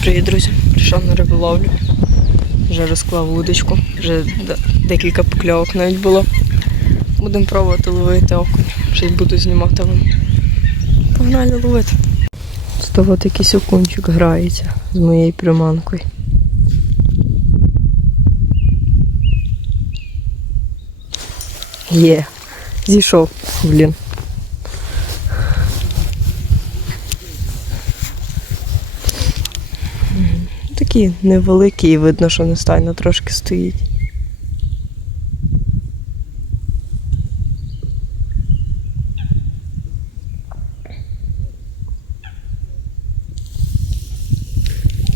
Привіт, друзі! Прийшов на риболовлю. Вже розклав удочку, вже декілька покльовок навіть було. Будемо пробувати ловити окунь. Щось буду знімати вам. Погнали ловити. Сто от якийсь окунчик грається з моєю приманкою. Є, зійшов, блін. Такі невеликі і видно, що нестайно трошки стоїть.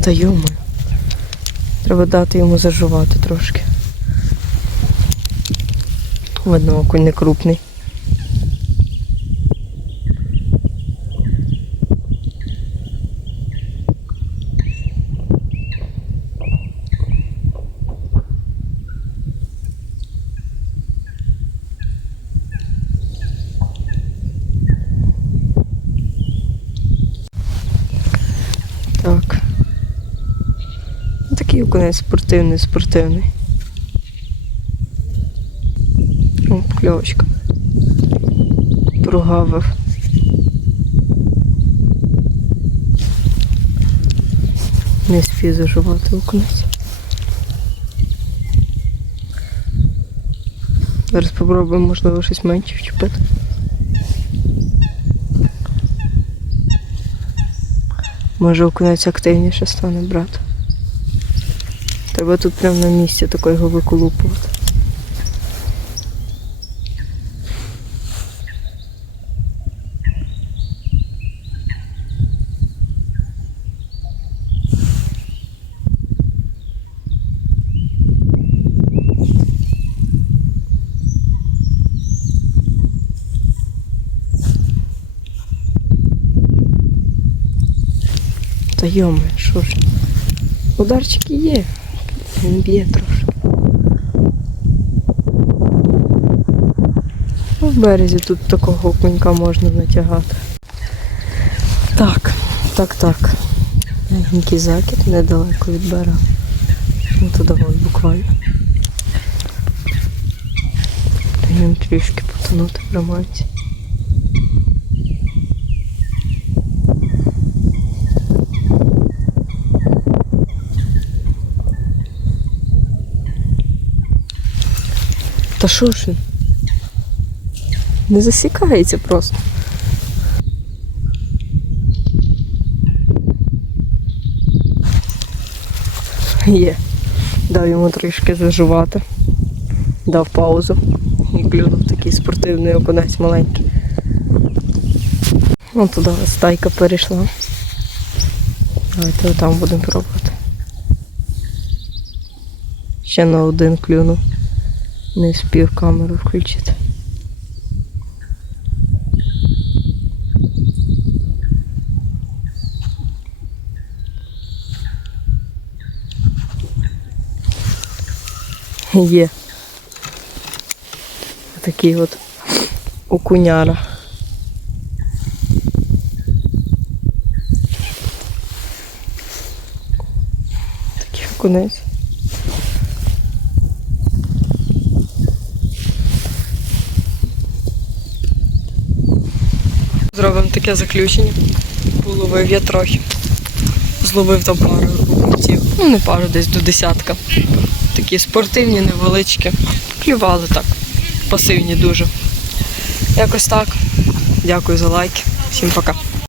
Та йому. Треба дати йому зажувати трошки. Видно, окунь не крупний. Так. Такий окунець спортивний, спортивний. О, покльовочка. Прогавив. Не спів заживати окунець. Зараз спробуємо, можливо, щось менше вчепити. Може окунець активніше стане брати. Треба тут прямо на місці тако його виколупувати. Та йоми, що ж. Ударчики є. Він б'є трошки. Ну, в березі тут такого окунька можна натягати. Так, так, так. Маленький закид недалеко від берега. Ну туди от буквально. Даємо трішки потонути в Та що ж він? Не засікається просто. Є. Дав йому трішки заживати. Дав паузу. І клюнув такий спортивний окунець маленький. Вон туди стайка перейшла. Давайте там будемо пробувати. Ще на один клюнув. Не спів камеру включити. Є. Такий от окуняра. Такий окунець. Зробимо таке заключення. Половив я трохи. Зловив там пару окунців. Ну, не пару, десь до десятка. Такі спортивні, невеличкі. Клювали так. Пасивні дуже. Якось так. Дякую за лайки. Всім пока.